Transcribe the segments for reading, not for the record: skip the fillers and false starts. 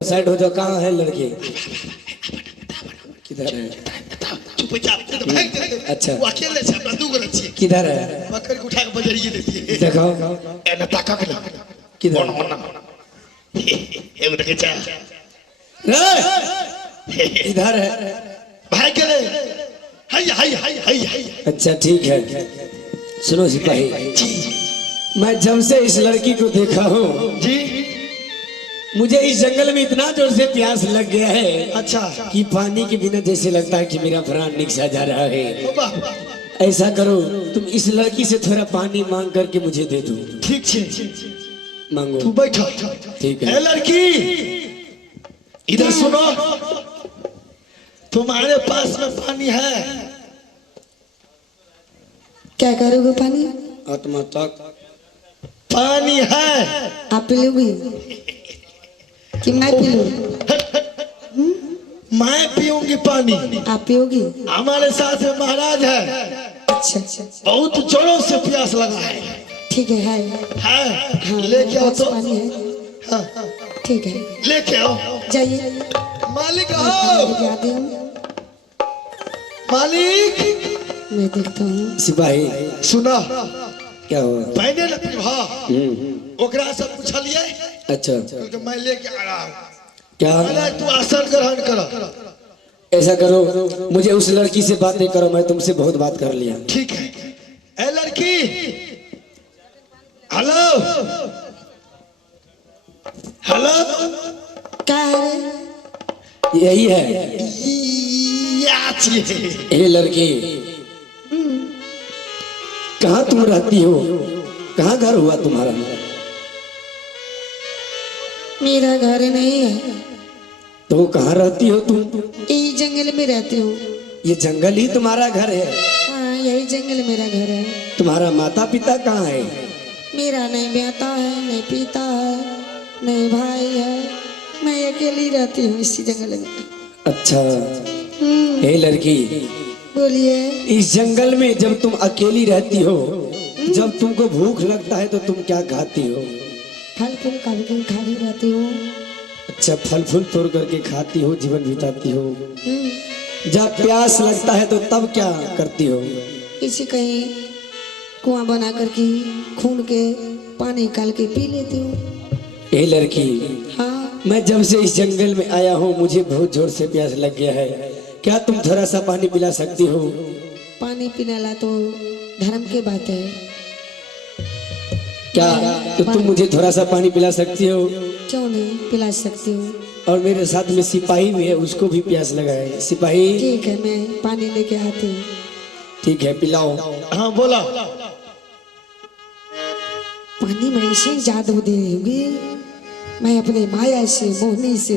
Side हो जाओ। कहाँ है लड़की? किधर है? अच्छा वो अकेले से बंदूक रखी है। किधर है? पकड़ के उठा के बजरिए देती है। दिखाओ ए न ताका के ना किधर ए उठ के जा इधर है भाई के ले हाय हाय हाय हाय हाय। अच्छा ठीक है। सुनो सिपाही, मैं जब से इस लड़की को देखा हूँ जी मुझे इस जंगल में इतना जोर से प्यास लग गया है अच्छा कि पानी के बिना जैसे लगता है कि मेरा प्राण निकसा जा रहा है। बाबा ऐसा करो तुम इस लड़की से थोड़ा पानी मांग करके मुझे दे दो। ठीक छे मांगो। तू बैठो। ठीक है। ए लड़की इधर सुनो, तुम्हारे पास में पानी है? क्या करोगे पानी? आत्मा तक पानी है? आप पी लोगी कि मैं पी लूं? मैं पीऊंगी पानी। आप पियोगी? हमारे साथ में महाराज है, अच्छा अच्छा बहुत जोरों से प्यास लगा है। ठीक है हाँ, लेके आओ तो। पानी है। हाँ, ठीक है लेके आओ। जाइए। मालिक लेके आओ। आती हूँ। मालिक मैं देखता हूँ। सिपाही सुना क्या हुआ? पहने न पिभा ओकरा से पूछलिए अच्छा तो मैं लेके आ रहा हूँ। क्या? अरे तू आसन ग्रहण कर। ऐसा करो मुझे उस लड़की से बातें करो, मैं तुमसे बहुत बात कर लिया। ठीक है। ए लड़की हेलो हेलो क्या है रे? यही है ये लड़की। कहाँ तुम रहती हो? कहाँ घर हुआ तुम्हारा? मेरा घर नहीं है। तो कहाँ रहती हो तुम? यही जंगल में रहती हूँ। ये जंगल ही तुम्हारा घर है? हाँ यही जंगल मेरा घर है। तुम्हारा माता पिता कहाँ है? मेरा नहीं बेटा है, नहीं पिता है, नहीं भाई है। मैं अकेली रहती हूँ इसी जंगल में। अच्छा ये लड़की, बोलिए। इस जंगल में जब तुम अकेली रहती हो, जब तुमको भूख लगता है तो तुम क्या खाती हो? फल फूल कभी कभी खाती रहती हूँ। अच्छा फल फूल तोड़ करके खाती हो, जीवन बिताती हो। जब प्यास लगता है तो तब क्या करती हो? इसी कहीं कुआं बना करके खून के पानी निकाल के पी लेती हूँ। ये लड़की, हाँ मैं जब से इस जंगल में आया हूँ मुझे बहुत जोर से प्यास लग गया है। क्या तुम थोड़ा सा पानी पिला सकती हो? पानी पीने ला तो धर्म की बात है। क्या तो तुम मुझे थोड़ा सा पानी पिला सकती हो? क्यों नहीं पिला सकती हूँ। और मेरे साथ में सिपाही भी है, उसको भी प्यास लगा है। सिपाही ठीक है मैं पानी लेके आती हूँ। ठीक है पिलाओ। हाँ बोला। पानी में ऐसे जादू दे होगी, मैं अपने माया से मोहनी से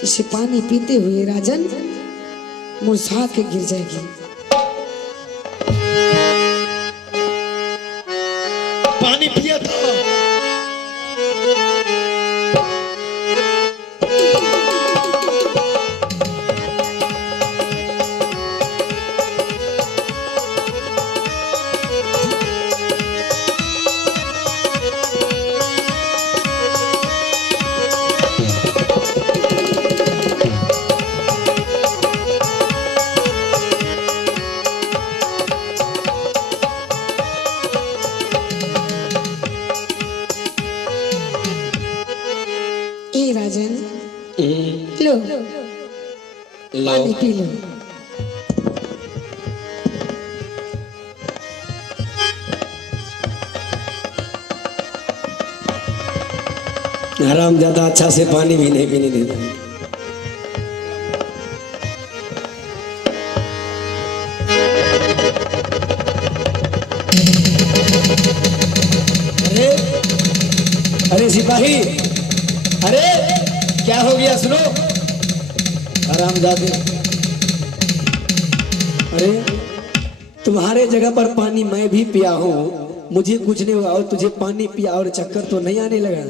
जिसे पानी पीते हुए राजन मुरझा के गिर जाएगी। पानी पिया था। ए राजन लो पानी पी लो। हराम ज्यादा अच्छा से पानी भी नहीं पीने देता। अरे अरे सिपाही, अरे क्या हो गया? सुनो हराम जादे। अरे तुम्हारे जगह पर पानी मैं भी पिया हूँ, मुझे कुछ नहीं हुआ और तुझे पानी पिया और चक्कर तो नहीं आने लगा?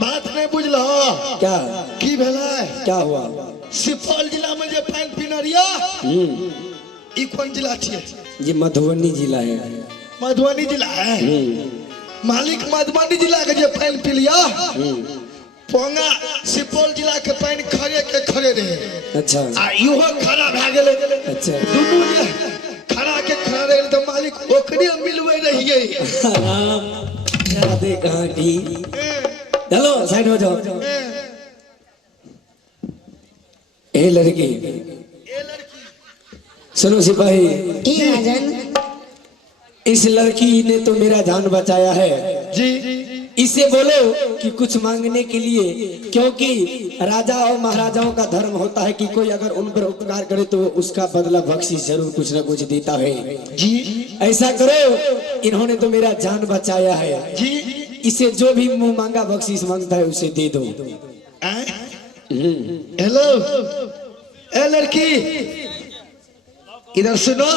बात नहीं बुझलो क्या की भेला? क्या हुआ? सुपौल जिला में जो पानी पीना रिया ई कौन जिला छिए? ये मधुबनी जिला है। मधुबनी जिला है। मालिक मधुबनी जिला के जे पानी पी लिया पोंगा सुपौल जिला के पानी खरे के खरे रहे। अच्छा आ इहो खड़ा भए गेलै। अच्छा दुनू जे खड़ा के खड़ा रहे तो मालिक ओकरे मिलवे रहिए। राम राधे कहाँ की। चलो साइड हो जाओ। ए लड़की सुनो सिपाही, ए राजन, इस लड़की ने तो मेरा जान बचाया है जी। इसे बोलो कि कुछ मांगने के लिए, क्योंकि राजा और महाराजाओं का धर्म होता है कि कोई अगर उन पर उपकार करे तो उसका बदला बख्शीश जरूर कुछ ना कुछ देता है जी। ऐसा करो, इन्होंने तो मेरा जान बचाया है जी। इसे जो भी मुंह मांगा बख्शीश मांगता है उसे दे दो। हेलो ए लड़की इधर सुनो।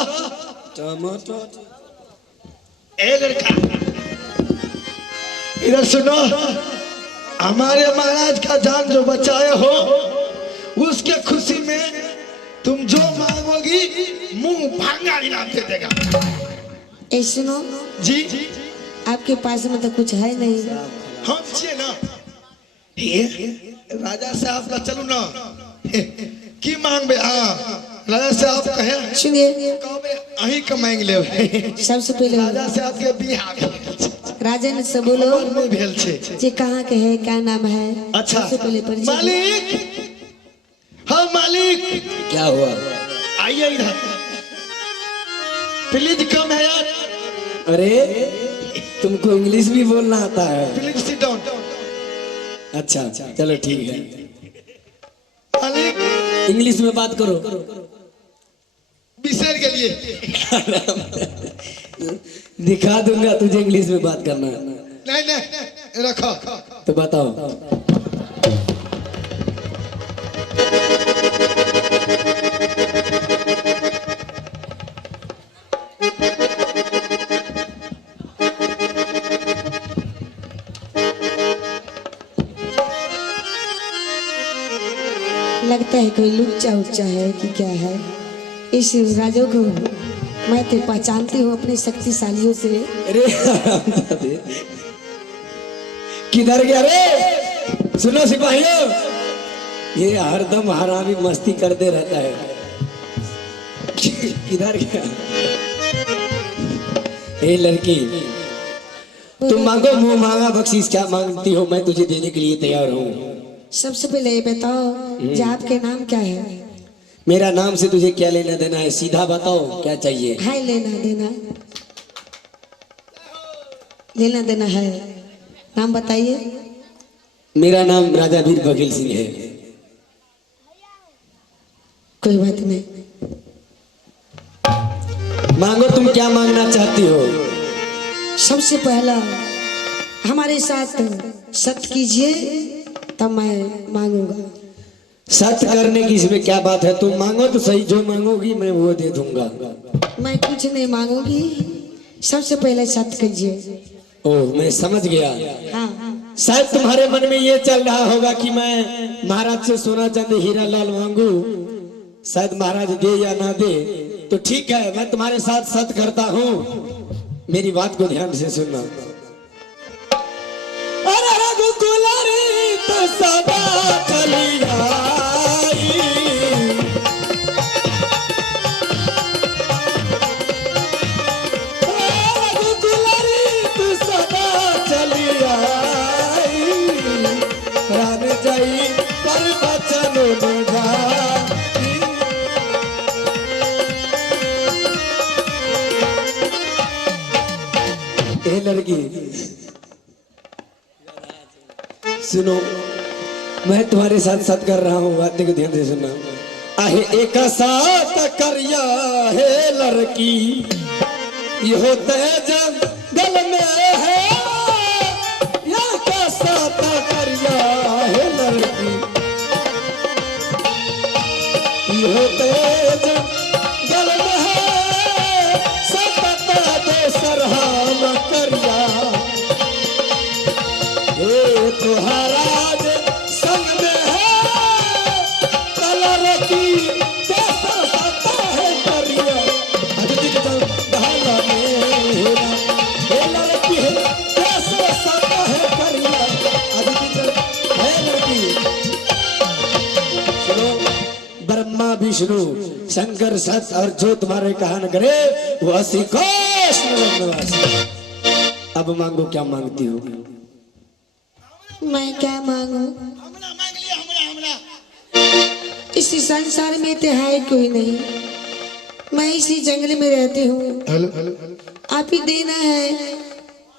ए लड़का इधर सुनो। हमारे महाराज का जान जो बचाए हो उसके खुशी में तुम जो मांगोगी मुंह भांगा इनाम दे देगा। ए सुनो जी। आपके पास में तो कुछ है नहीं। हम छिए ना ये राजा साहब का चलू ना की मांगबे। हाँ राजा साहब कहे सुनिए, कहबे अही के मांग लेब। सबसे पहले राजा साहब के बिहार राजन से बोलो में भेल छे। जे कहाँ के है, क्या नाम है। अच्छा सबसे पहले परिचय। मालिक, हाँ मालिक क्या हुआ? आइए इधर प्लीज कम है यार। अरे तुमको इंग्लिश भी बोलना आता है? Please sit down. अच्छा चलो ठीक है, मालिक इंग्लिश में बात करो। बिसर गेलिए। दिखा दूंगा तुझे इंग्लिश में बात करना। नहीं नहीं रखो। तो बताओ। लगता है कोई लुच्चा उच्चा है कि क्या है। इस राजो को मैं तो पहचानती हूँ अपने शक्तिशालियों से। अरे हरामजादे, किधर गया रे? सुनो सिपाहियों, ये हरदम हरामी मस्ती करते रहता है। किधर गया? ए लड़की, तुम मांगो मुंह मांगा बख्शीश, क्या मांगती हो मैं तुझे देने के लिए तैयार हूँ। सबसे पहले ये बताओ कि आपके नाम क्या है। मेरा नाम से तुझे क्या लेना देना है, सीधा बताओ क्या चाहिए। है लेना देना, लेना देना है, नाम बताइए। मेरा नाम राजा वीर बघेल सिंह है। कोई बात नहीं, मांगो तुम क्या मांगना चाहती हो। सबसे पहला हमारे साथ सत्य कीजिए तब मैं मांगूंगा। सत्य करने की इसमें क्या बात है, तुम मांगो तो सही, जो मांगोगी मैं वो दे दूंगा। मैं कुछ नहीं मांगूंगी, सबसे पहले सत्य कीजिए। ओह मैं समझ गया। हाँ, शायद तुम्हारे मन में ये चल रहा होगा कि मैं महाराज से सोना चांदी हीरा लाल मांगू, शायद महाराज दे या ना दे। तो ठीक है, मैं तुम्हारे साथ सत्य करता हूँ, मेरी बात को ध्यान से सुनना। अरे रघुकुलरी तो सदा चली आई, रघुकुलरी तो सदा चली आई, प्राण जाई पर बचन निभाई। ए लड़की सुनो, मैं तुम्हारे साथ सत्य कर रहा हूँ, बातें को ध्यान से सुनना। आहे एक साथ करिया है लड़की, यो जंगल में है, या का साथ करिया है लड़की, यो जंगल में है, सतत दोसर हाल करिया। तुहाराज संग में है कलर की, जैसा सता है करिया, अजदिक जंगल में है लड़की है, जैसा सता है करिया, अजदिक जंगल विष्णु शंकर सत और जो तुम्हारे कहा न करे वो 80 कोस निवासी। अब मांगो क्या मांगती हो? मैं क्या मांगू? हमरा मांग लिया, हमरा इस संसार में तो है कोई नहीं, मैं इसी जंगल में रहती हूँ। हेलो हेलो आप ही देना है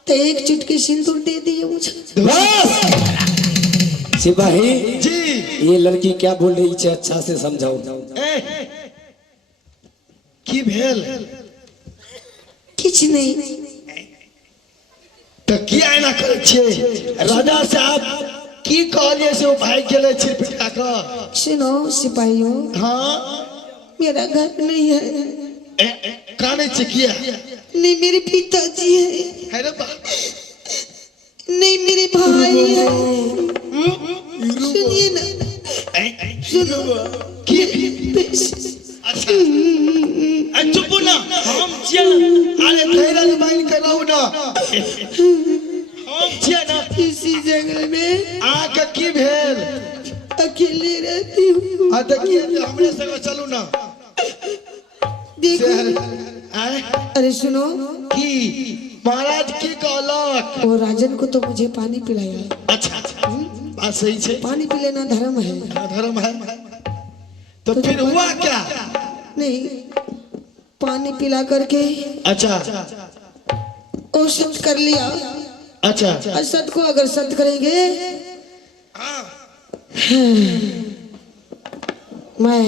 तो एक चुटकी सिंदूर दे दिए मुझे। सिपाही जी। ये लड़की क्या बोल रही है, अच्छा से समझाओ। की भेल? कुछ नहीं। तो किया ना करे छे? राजा साहब की कहलिए से वो भाई गेले छिरपिटा का। सुनो सिपाहियों, हाँ मेरा घर नहीं है। काने चिकिया नहीं मेरे पिताजी है। है रे बा। नहीं मेरे भाई है। सुनिए ना, सुनो की अच्छा चुप ना, हम चल अरे तेरा माइंड कर रहा हूं ना, हम चल ना इसी जंगल में आके की भेल? अकेले रहती हूँ। आ देखिए हमरे संग चलू ना। देखो आए अरे सुनो, की महाराज की कहलक? वो राजन को तो मुझे पानी पिलाया। अच्छा बात सही है, पानी पी लेना धर्म है। धर्म है। तो फिर हुआ क्या? नहीं, पानी पिला करके अच्छा वो सत कर लिया। अच्छा असत को अगर सत करेंगे मैं